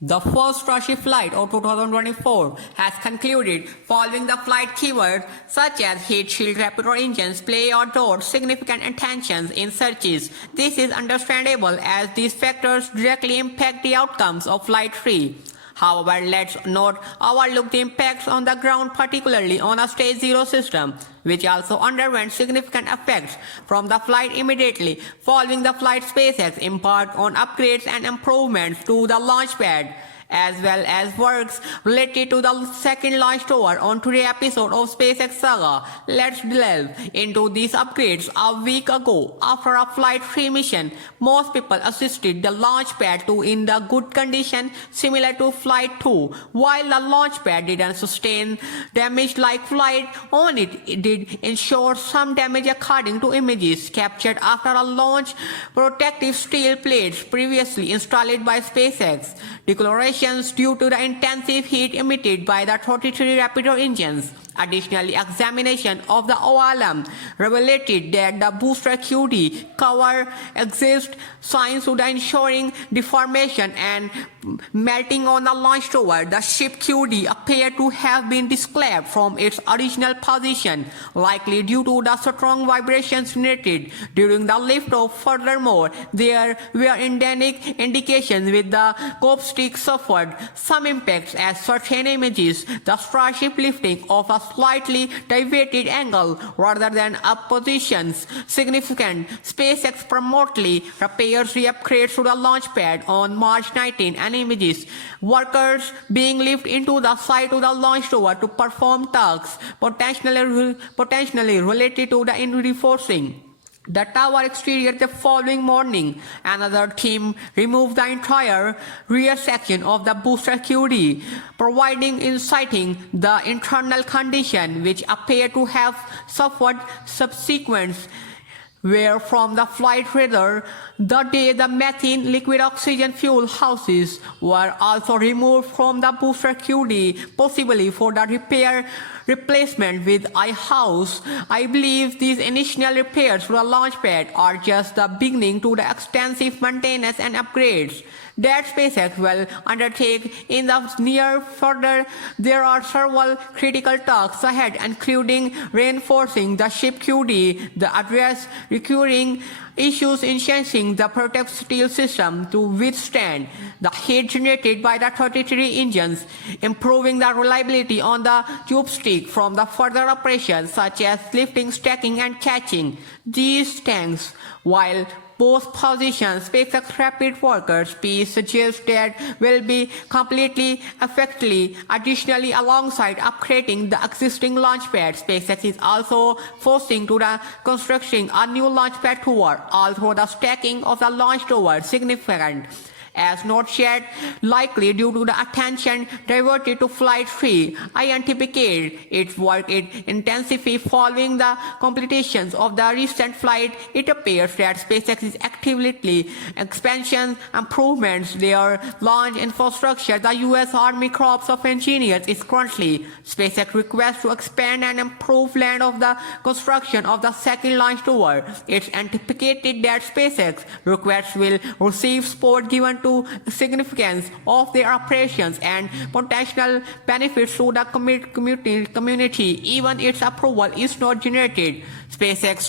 The first Starship flight of 2024 has concluded following the flight keywords such as heat shield Raptor engines play outdoors significant attention in searches. This is understandable as these factors directly impact the outcomes of Flight 3. However, let's not overlook the impacts on the ground, particularly on a Stage 0 system, which also underwent significant effects from the flight immediately following the flight. SpaceX embarked on upgrades and improvements to the launch pad, as well as works related to the second launch tower on today's episode of SpaceX Saga. Let's delve into these upgrades. A week ago, after a Flight 3 mission, most people assisted the launch pad to in the good condition similar to Flight 2. While the launch pad didn't sustain damage like Flight on it did ensure some damage according to images captured after a launch. Protective steel plates previously installed by SpaceX declarations due to the intensive heat emitted by the 33 Raptor engines. Additionally, examination of the OLM revealed that the booster Chute cover exists signs to the ensuring deformation and melting on the launch tower. The ship Chute appeared to have been displaced from its original position, likely due to the strong vibrations generated during the liftoff. Furthermore, there were indenic indications with the chopstick suffered some impacts as certain images the Starship lifting off a slightly deviated angle rather than up positions significant. SpaceX promptly repairs the upgrades to the launch pad on March 19 and images workers being lifted into the side of the launch tower to perform tasks potentially related to the reinforcing the tower exterior. The following morning, another team removed the entire rear section of the booster Chute, providing inciting the internal condition which appear to have suffered subsequent where from the flight radar. The day the methane liquid oxygen fuel houses were also removed from the booster Chute, possibly for the replacement with I house. I believe these initial repairs to the launch pad are just the beginning to the extensive maintenance and upgrades that SpaceX will undertake in the near future. There are several critical tasks ahead, including reinforcing the ship Chute, the address recurring issues in changing the protective steel system to withstand the heat generated by the 33 engines, improving the reliability on the chopstick from the further operations such as lifting, stacking, and catching these tanks. While both positions SpaceX rapid workers piece suggests that will be completely effectively. Additionally, alongside upgrading the existing launch pad, SpaceX is also forcing to the constructing a new launch pad tower, although the stacking of the launch tower significant as not yet likely due to the attention diverted to Flight 3. I anticipate its work intensify following the completions of the recent flight. It appears that SpaceX is actively expansion improvements their launch infrastructure. The U.S. Army Corps of Engineers is currently SpaceX request to expand and improve land of the construction of the second launch tower. It's anticipated that SpaceX requests will receive support given to significance of their operations and potential benefits to the community. Even its approval is not generated. SpaceX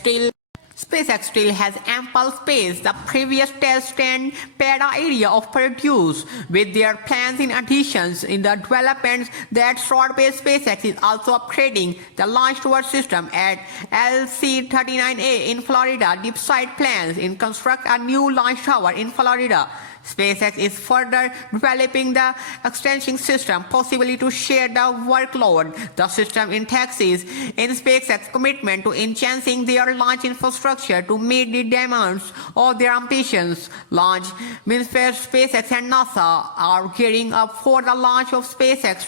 still has ample space. The previous test and beta area of produce with their plans in additions in the developments that short-based SpaceX is also upgrading the launch tower system at LC-39A in Florida. Deep side plans in construct a new launch tower in Florida. SpaceX is further developing the extension system, possibly to share the workload. The system in Texas in SpaceX's commitment to enhancing their launch infrastructure to meet the demands of their ambitions. Launch Minister SpaceX and NASA are gearing up for the launch of SpaceX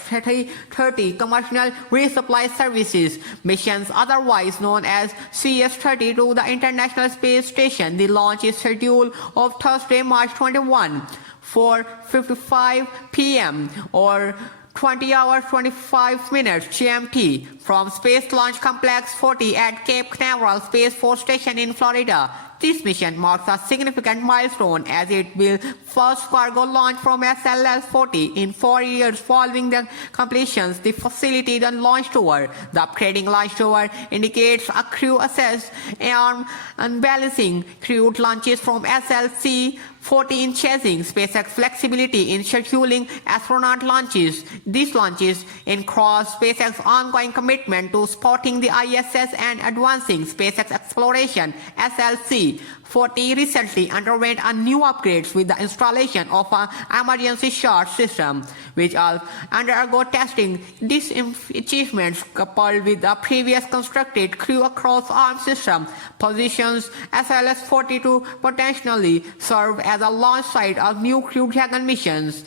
30 commercial resupply services missions, otherwise known as CS-30, to the International Space Station. The launch is scheduled of Thursday, March 21. 4:55 p.m. or 20 hours 25 minutes GMT from Space Launch Complex 40 at Cape Canaveral Space Force Station in Florida. This mission marks a significant milestone as it will first cargo launch from SLS-40 in 4 years following the completion the facility then launch tour. The upgrading launch tour indicates a crew assess and balancing crewed launches from SLC-40 in chasing SpaceX flexibility in scheduling astronaut launches. These launches cross SpaceX's ongoing commitment to supporting the ISS and advancing SpaceX exploration. SLC-40 recently underwent a new upgrades with the installation of an emergency short system, which will undergo testing. These achievements, coupled with the previous constructed crew across arm system, positions SLS-40 to potentially serve as a launch site of new Crew Dragon missions.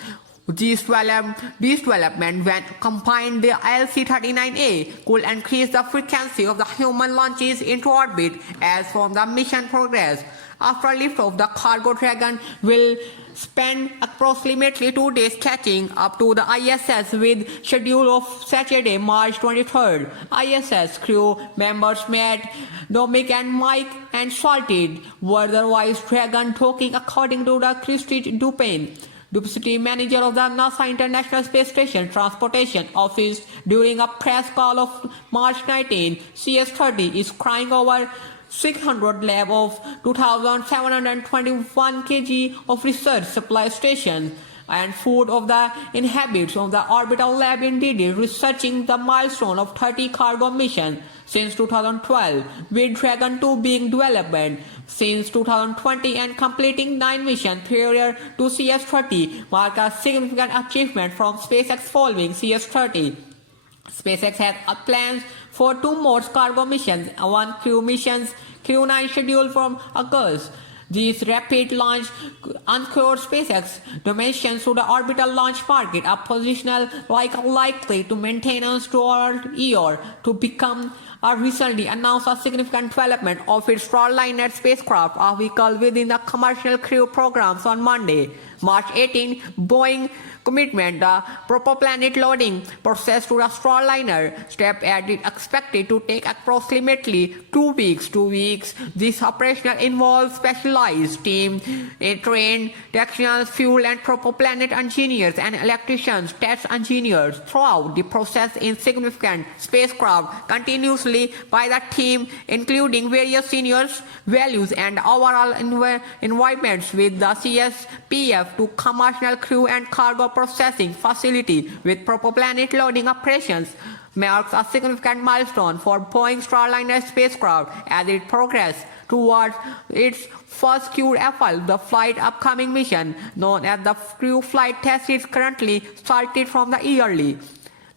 These developments, when combined with the LC-39A, could increase the frequency of the human launches into orbit as from the mission progress. After liftoff, the Cargo Dragon will spend approximately 2 days catching up to the ISS with schedule of Saturday, March 23rd. ISS crew members Matt, Dominic and Mike and Salted were the Vice Dragon talking according to the Christy Dupin, Deputy Manager of the NASA International Space Station Transportation Office, during a press call of March 19. CS-30 is crying over 600 lab of 2,721 kg of research supply station and food of the inhabitants of the orbital lab indeed researching the milestone of 30 cargo missions since 2012, with Dragon 2 being developed since 2020 and completing 9 missions prior to CS-30 mark a significant achievement from SpaceX following CS-30. SpaceX has plans for 2 more cargo missions, 1 crew missions, Crew 9 scheduled from August. These rapid launch anchor SpaceX dimensions to the orbital launch market are positional likely to maintenance toward year to become a recently announced a significant development of its Starliner spacecraft, a vehicle within the commercial crew programs on Monday, March 18. Boeing commitment the proper-planet loading process to the Starliner step as it expected to take approximately 2 weeks. This operation involves specialized team trained technicians, fuel and proper-planet engineers and electricians, test engineers throughout the process in significant spacecraft continuously by the team, including various seniors, values and overall environments with the CSPF to commercial crew and cargo processing facility with proper planet loading operations marks a significant milestone for Boeing Starliner spacecraft as it progresses towards its first crewed FL. The flight upcoming mission, known as the Crew Flight Test, is currently started from the yearly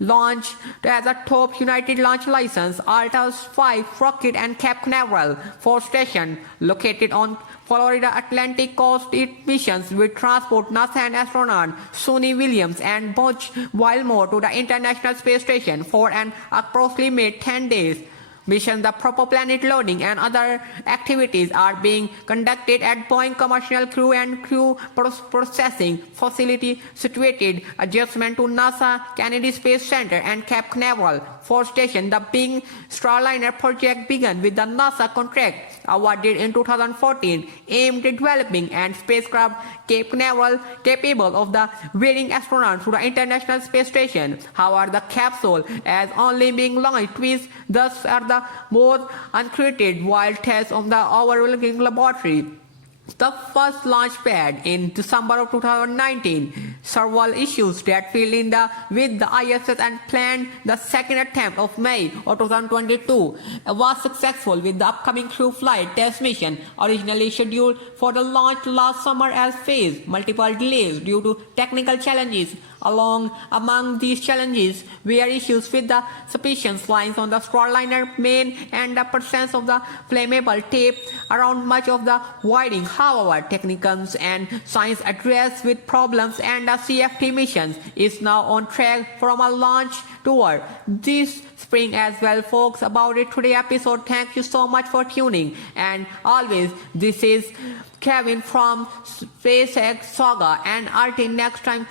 launch as a top United Launch License Alta's 5 rocket and Cape Canaveral Force Station located on Florida Atlantic coast. Its missions will transport NASA and astronaut Suni Williams and Butch Wilmore to the International Space Station for an approximate 10 days. Mission, the proper planet loading and other activities are being conducted at Boeing Commercial Crew and Crew Processing Facility situated adjacent to NASA Kennedy Space Center and Cape Canaveral Force Station. The Big Starliner project began with the NASA contract awarded in 2014 aimed at developing and spacecraft Cape Canaveral capable of the wearing astronauts to the International Space Station. However, the capsule has only been launched twice, thus are the most uncreated wild tests of the overlooking laboratory. The first launch pad in December of 2019, several issues that fell in with the ISS and planned the second attempt of May of 2022 was successful with the upcoming crew flight test mission originally scheduled for the launch last summer as faced multiple delays due to technical challenges. Among these challenges were issues with the suspension lines on the Starliner main and the presence of the flammable tape around much of the wiring. However, technicians and science addressed with problems and the CFT mission is now on track from a launch tour this spring as well. Folks, about it today episode. Thank you so much for tuning, and always this is Kevin from SpaceX Saga, and until next time.